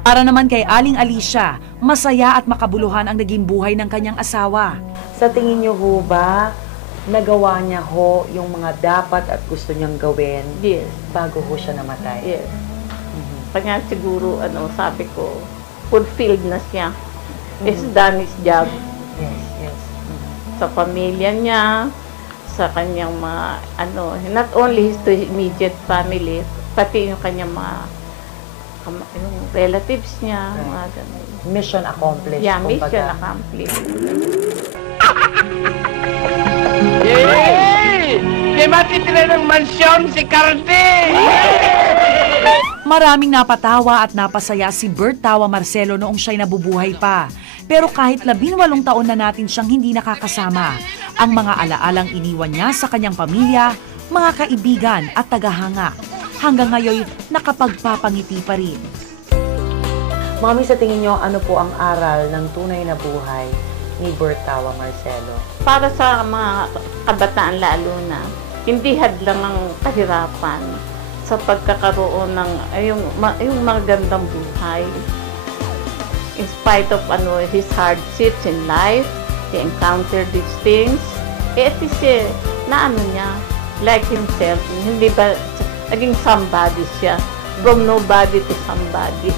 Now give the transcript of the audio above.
Para naman kay Aling Alicia, masaya at makabuluhan ang naging buhay ng kanyang asawa. Sa tingin niyo ho ba, nagawa niya ho yung mga dapat at gusto niyang gawin Yes. bago ho siya namatay? Yes. Kanya siguro, sabi ko, fulfilled na siya. He's done his job. Yes, yes. Sa pamilya niya, sa kanyang mga, not only his immediate family, pati yung kanyang mga yung relatives niya, mga ganun. Mission accomplished. Yeah, kumbaga. mission accomplished. Yay! Di matitira ng mansyon si Cardi! Maraming napatawa at napasaya si Bert Tawa Marcelo noong siya'y nabubuhay pa. Pero kahit 18 taon na natin siyang hindi nakakasama, ang mga alaalang iniwan niya sa kanyang pamilya, mga kaibigan at tagahanga, hanggang ngayon nakapagpapangiti pa rin. Mami, sa tingin niyo, ano po ang aral ng tunay na buhay ni Bert Tawa Marcelo? Para sa mga kabataan lalo na, hindi hadlang ang kahirapan sa pagkakaroon ng yung magandang buhay. In spite of his hardships in life, he encountered these things. At least niya, like himself, hindi ba naging somebody siya, from nobody to somebody.